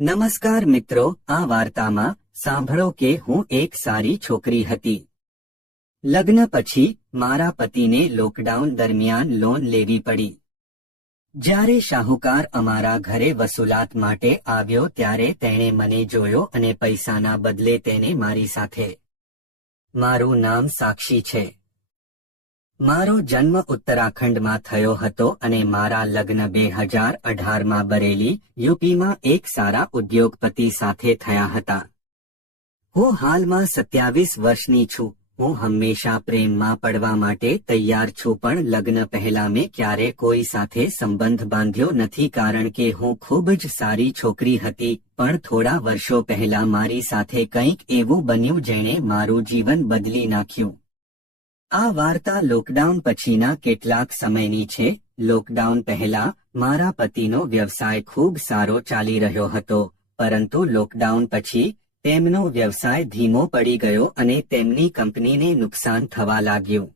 નમસ્કાર મિત્રો, આ વાર્તામાં સાંભળો કે હું એક સારી છોકરી હતી. લગ્ન પછી મારા પતિને લોકડાઉન દરમિયાન લોન લેવી પડી. જ્યારે શાહુકાર અમારા ઘરે વસૂલાત માટે આવ્યો ત્યારે તેણે મને જોયો અને પૈસાના બદલે તેને મારી સાથે. મારું નામ સાક્ષી છે. મારો જન્મ ઉત્તરાખંડમાં થયો હતો અને મારા લગ્ન 2018માં બરેલી, યુપીમાં એક સારા ઉદ્યોગપતિ સાથે થયા હતા. હું હાલમાં 27 વર્ષની છું. હું હંમેશા પ્રેમમાં પડવા માટે તૈયાર છું, પણ લગ્ન પહેલા મેં ક્યારે કોઈ સાથે સંબંધ બાંધ્યો નથી કારણ કે હું ખૂબ જ સારી છોકરી હતી. પણ થોડા વર્ષો પહેલા મારી સાથે કંઈક એવું બન્યું જેણે મારું જીવન બદલી નાખ્યું. આ વાર્તા લોકડાઉન પછીના કેટલાક સમયની છે. લોકડાઉન પહેલા મારા પતિનો વ્યવસાય ખૂબ સારો ચાલી રહ્યો હતો, પરંતુ લોકડાઉન પછી તેમનો વ્યવસાય ધીમો પડી ગયો અને તેમની કંપનીને નુકસાન થવા લાગ્યું.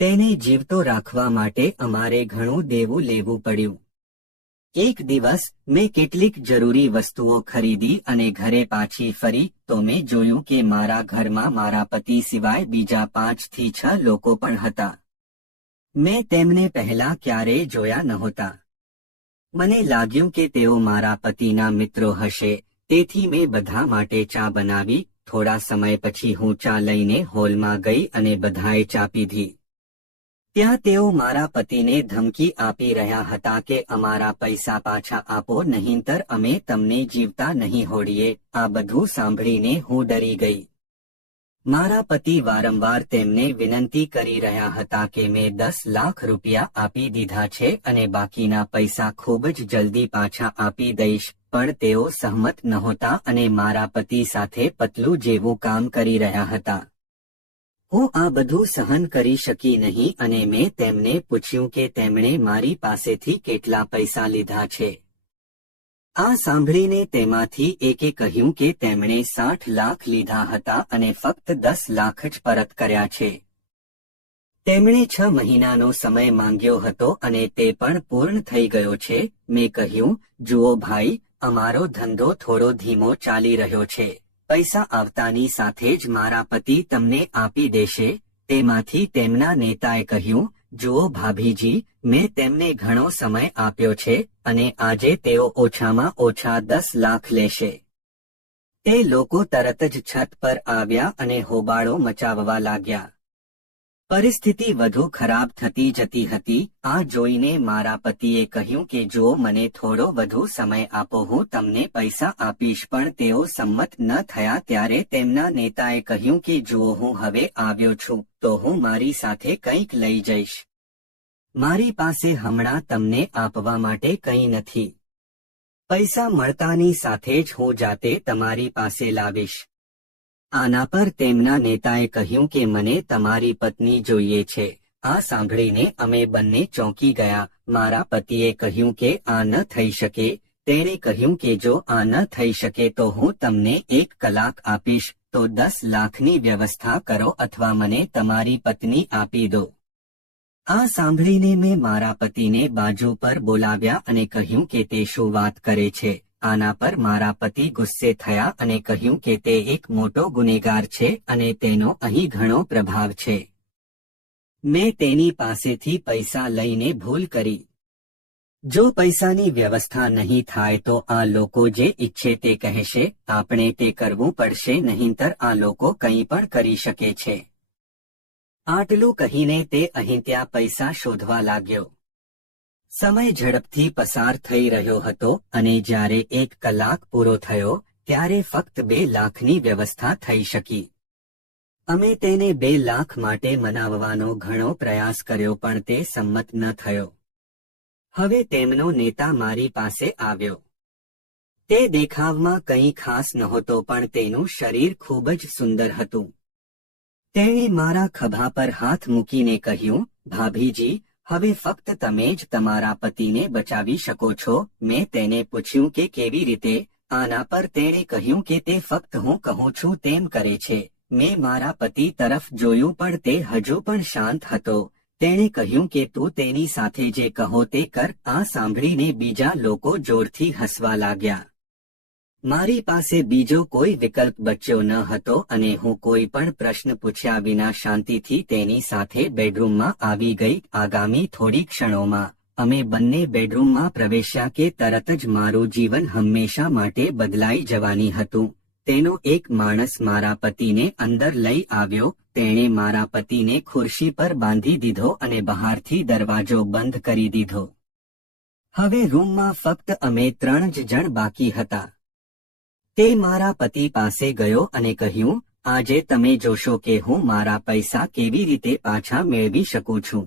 તેને જીવતો રાખવા માટે અમારે ઘણું દેવું લેવું પડ્યું. એક દિવસ મેં કેટલીક જરૂરી વસ્તુઓ ખરીદી અને ઘરે પાછી ફરી તો મેં જોયું કે મારા ઘરમાં મારા પતિ સિવાય બીજા 5 થી 6 લોકો પણ હતા. મેં તેમને પહેલા ક્યારેય જોયા નહોતા. મને લાગ્યું કે તેઓ મારા પતિના મિત્રો હશે, તેથી મેં બધા માટે ચા બનાવી. થોડા સમય પછી હું ચા લઈને હોલમાં ગઈ અને બધાએ ચા પીધી. ત્યાં તેઓ મારા પતિને ધમકી આપી રહ્યા હતા કે અમારા પૈસા પાછા આપો, નહીંતર અમે તમને જીવતા નહીં હોડીએ. આ બધું સાંભળીને હું ડરી ગઈ. મારા પતિ વારંવાર તેમને વિનંતી કરી રહ્યા હતા કે મેં 10 લાખ રૂપિયા આપી દીધા છે અને બાકીના પૈસા ખૂબ જ જલ્દી પાછા આપી દઈશ, પણ તેઓ સહમત નહોતા અને મારા પતિ સાથે પતલું જેવું કામ કરી રહ્યા હતા. હું આ બધું સહન કરી શકી નહીં અને મેં તેમને પૂછ્યું કે તેમણે મારી પાસેથી કેટલા પૈસા લીધા છે. આ સાંભળીને તેમાંથી એકે કહ્યું કે તેમણે 60 લાખ લીધા હતા અને ફક્ત 10 લાખ જ પરત કર્યા છે. તેમણે 6 મહિનાનો સમય માંગ્યો હતો અને તે પણ પૂર્ણ થઈ ગયો છે. મેં કહ્યું, જુઓ ભાઈ, અમારો ધંધો થોડો ધીમો ચાલી રહ્યો છે. પૈસા આવતાની સાથે જ મારા પતિ તમને આપી દેશે. તેમાંથી તેમના નેતાએ કહ્યું, જુઓ ભાભીજી, મેં તેમને ઘણો સમય આપ્યો છે અને આજે તેઓ ઓછામાં ઓછા 10 લાખ લેશે. તે લોકો તરત જ છત પર આવ્યા અને હોબાળો મચાવવા લાગ્યા. પરિસ્થિતિ વધુ ખરાબ થતી જતી હતી. આ જોઈને મારા પતિએ કહ્યું કે જો મને થોડો વધુ સમય આપો, હું તમને પૈસા આપીશ, પણ તેઓ સંમત ન થયા. ત્યારે તેમના નેતાએ કહ્યું કે જો હું હવે આવ્યો છું તો હું મારી સાથે કંઈક લઈ જઈશ. મારી પાસે હમણાં તમને આપવા માટે કંઈ નથી. પૈસા મળતાની સાથે જ હું જાતે તમારી પાસે લાવીશ. આના પર તેમના નેતાએ કહ્યું કે મને તમારી પત્ની જોઈએ છે. આ સાંભળીને અમે બંને ચોંકી ગયા. મારા પતિએ કહ્યું કે આ ન થઈ શકે. તેણે કહ્યું કે જો આ ન થઈ શકે તો હું તમને 1 કલાક આપીશ, તો 10 લાખની વ્યવસ્થા કરો અથવા મને તમારી પત્ની આપી દો. આ સાંભળીને મેં મારા પતિને બાજુ પર બોલાવ્યા અને કહ્યું કે તે શું વાત કરે છે. આના પર મારા પતિ ગુસ્સે થયા અને કહ્યું કે તે એક મોટો ગુનેગાર છે અને તેનો અહીં ઘણો પ્રભાવ છે. મેં તેની પાસેથી પૈસા લઈને ભૂલ કરી. જો પૈસાની વ્યવસ્થા નહીં થાય તો આ લોકો જે ઈચ્છે તે કહેશે. આપણે તે કરવું પડશે, નહીંતર આ લોકો કંઈ પણ કરી શકે છે. આટલું કહીને તે અહીં ત્યાં પૈસા શોધવા લાગ્યો. સમય ઝડપથી પસાર થઈ રહ્યો હતો અને જ્યારે 1 કલાક પૂરો થયો ત્યારે ફક્ત 2 લાખની વ્યવસ્થા થઈ શકી. અમે તેને 2 લાખ માટે મનાવવાનો ઘણો પ્રયાસ કર્યો, પણ તે સંમત ન થયો. હવે તેમનો નેતા મારી પાસે આવ્યો. તે દેખાવમાં કંઈ ખાસ નહોતો, પણ તેનું શરીર ખૂબ જ સુંદર હતું. તેણે મારા ખભા પર હાથ મૂકીને કહ્યું, ભાભીજી, હવે ફક્ત તમે જ તમારા પતિને બચાવી શકો છો. મેં તેને પૂછ્યું કે કેવી રીતે. આના પર તેણે કહ્યું કે તે ફક્ત હું કહું છું તેમ કરે છે. મેં મારા પતિ તરફ જોયું પણ તે હજુ પણ શાંત હતો. તેણે કહ્યું કે તું તેની સાથે જે કહો તે કર. આ સાંભળીને બીજા લોકો જોરથી હસવા લાગ્યા. મારી પાસે બીજો કોઈ વિકલ્પ બચ્યો ન હતો અને હું કોઈ પણ પ્રશ્ન પૂછ્યા વિના શાંતિથી તેની સાથે બેડરૂમમાં આવી ગઈ. આગામી થોડી ક્ષણોમાં અમે બંને બેડરૂમમાં પ્રવેશ્યા કે તરત જ મારું જીવન હંમેશા માટે બદલાઈ જવાની હતું. તેનો એક માણસ મારા પતિને અંદર લઈ આવ્યો. તેણે મારા પતિને ખુરશી પર બાંધી દીધો અને બહારથી દરવાજો બંધ કરી દીધો. હવે રૂમમાં ફક્ત અમે 3 જ જણ બાકી હતા. તે મારા પતિ પાસે ગયો અને કહ્યું, આજે તમે જોશો કે હું મારા પૈસા કેવી રીતે પાછા મેળવી શકું છું.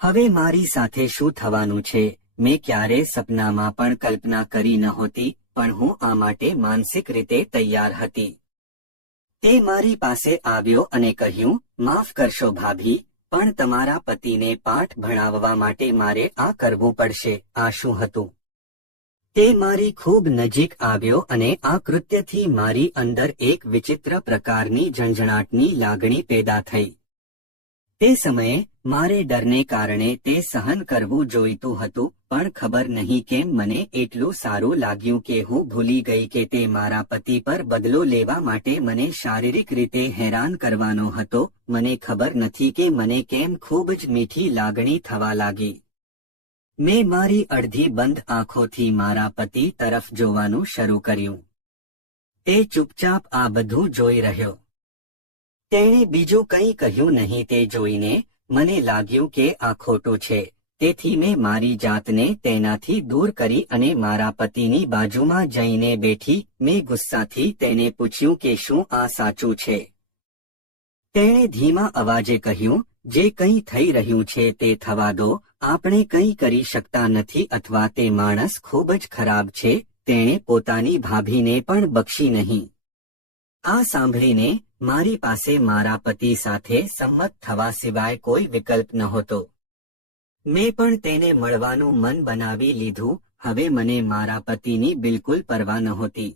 હવે મારી સાથે શું થવાનું છે મેં ક્યારે સપનામાં પણ કલ્પના કરી નહોતી, પણ હું આ માટે માનસિક રીતે તૈયાર હતી. તે મારી પાસે આવ્યો અને કહ્યું, માફ કરશો ભાભી, પણ તમારા પતિને પાઠ ભણાવવા માટે મારે આ કરવું પડશે. આ શું હતું? તે મારી ખૂબ નજીક આવ્યો અને આ કૃત્યથી મારી અંદર એક વિચિત્ર પ્રકારની ઝંઝણાટની લાગણી પેદા થઈ. તે સમયે મારે ડરને કારણે તે સહન કરવું જોઈતું હતું, પણ ખબર નહીં કેમ મને એટલું સારું લાગ્યું કે હું ભૂલી ગઈ કે તે મારા પતિ પર બદલો લેવા માટે મને શારીરિક રીતે હેરાન કરવાનો હતો. મને ખબર નથી કે મને કેમ ખૂબ જ મીઠી લાગણી થવા લાગી. મેં મારી અડધી બંધ આંખોથી મારા પતિ તરફ જોવાનું શરૂ કર્યું. તે ચૂપચાપ આ બધું જોઈ રહ્યો. તેણે બીજું કંઈ કહ્યું નહીં. તે જોઈને મને લાગ્યું કે આ ખોટું છે, તેથી મેં મારી જાતને તેનાથી દૂર કરી અને મારા પતિની બાજુમાં જઈને બેઠી. મેં ગુસ્સાથી તેને પૂછ્યું કે શું આ સાચું છે? તેણે ધીમા અવાજે કહ્યું, જે કંઈ થઈ રહ્યું છે તે થવા દો. આપણે કંઈ કરી શકતા નથી અથવા તે માણસ ખૂબ જ ખરાબ છે. તેણે પોતાની ભાભીને પણ બક્ષી નહીં. આ સાંભળીને મારી પાસે મારા પતિ સાથે સંમત થવા સિવાય કોઈ વિકલ્પ નહોતો. મેં પણ તેને મળવાનું મન બનાવી લીધું. હવે મને મારા પતિની બિલકુલ પરવા નહોતી.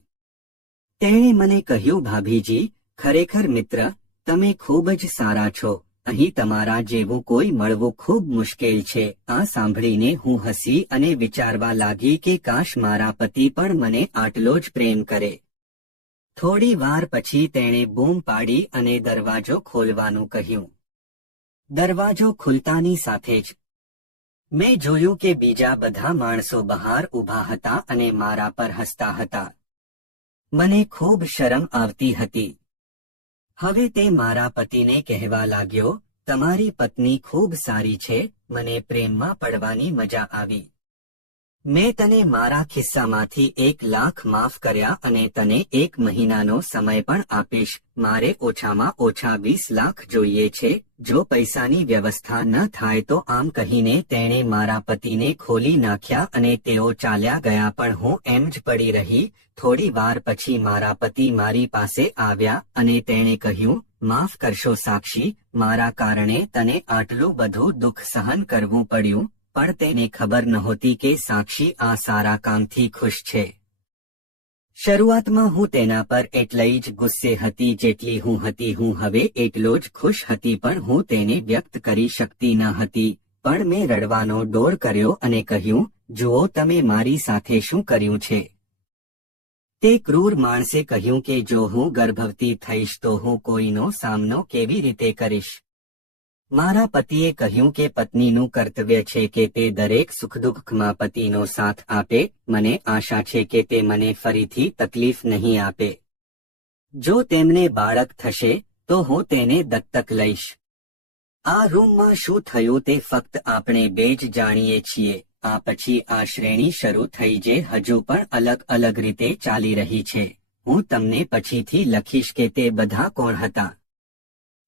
તેણે મને કહ્યું, ભાભીજી, ખરેખર મિત્ર, તમે ખૂબ જ સારા છો. અહીં તમારા જેવું કોઈ મળવું ખૂબ મુશ્કેલ છે. આ સાંભળીને હું હસી અને વિચારવા લાગી કે કાશ મારા પતિ પણ મને આટલો જ પ્રેમ કરે. થોડી વાર પછી તેણે બૂમ પાડી અને દરવાજો ખોલવાનું કહ્યું. દરવાજો ખુલતાની સાથે જ મેં જોયું કે બીજા બધા માણસો બહાર ઊભા હતા અને મારા પર હસતા હતા. મને ખૂબ શરમ આવતી હતી. હવે તે મારા પતિને કહેવા લાગ્યો, તમારી પત્ની ખૂબ સારી છે. મને પ્રેમમાં પડવાની મજા આવી. મેં તને મારા ખિસ્સામાંથી 1 લાખ માફ કર્યા અને તને 1 મહિનાનો સમય પણ આપીશ. મારે ઓછામાં ઓછા 20 લાખ જોઈએ છે. જો પૈસાની વ્યવસ્થા ન થાય તો આમ કહીને તેણે મારા પતિને ખોલી નાખ્યા અને તેઓ ચાલ્યા ગયા. પણ હું એમ જ પડી રહી. થોડી વાર પછી મારા પતિ મારી પાસે આવ્યા અને તેણે કહ્યું, માફ કરશો સાક્ષી, મારા કારણે તને આટલું બધું દુઃખ સહન કરવું પડ્યું. પણ તેને ખબર નહોતી કે સાક્ષી આ સારા કામથી ખુશ છે. શરૂઆતમાં હું તેના પર એટલી જ ગુસ્સે હતી જેટલી હું હતી. હું હવે એટલો જ ખુશ હતી, પણ હું તેને વ્યક્ત કરી શકતી ન હતી. પણ મેં રડવાનો ડોળ કર્યો અને કહ્યું, જુઓ તમે મારી સાથે શું કર્યું છે. તે ક્રૂર માણસે કહ્યું કે જો હું ગર્ભવતી થઈશ તો હું કોઈનો સામનો કેવી રીતે કરીશ. મારા પતિએ કહ્યું કે પત્નીનું કર્તવ્ય છે કે તે દરેક સુખદુઃખમાં પતિનો સાથ આપે. મને આશા છે કે તે મને ફરીથી તકલીફ નહીં આપે. જો તેમને બાળક થશે તો હું તેને દત્તક લઈશ. આ રૂમમાં શું થયું તે ફક્ત આપણે બે જ જાણીએ છીએ. આ પછી આ શ્રેણી શરૂ થઈ જે હજુ પણ અલગ અલગ રીતે ચાલી રહી છે. હું તમને પછીથી લખીશ કે તે બધા કોણ હતા.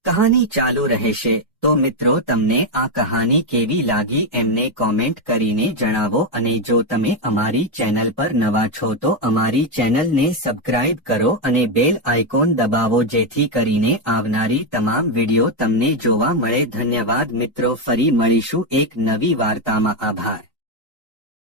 કહાની ચાલુ રહેશે. તો મિત્રો, તમને આ કહાની કેવી લાગી એમને કોમેન્ટ કરીને જણાવો. અને જો તમે અમારી ચેનલ પર નવા છો તો અમારી ચેનલને સબસ્ક્રાઇબ કરો અને બેલ આઇકોન દબાવો જેથી કરીને આવનારી તમામ વિડીયો તમને જોવા મળે. ધન્યવાદ મિત્રો, ફરી મળીશું એક નવી વાર્તામાં. આભાર.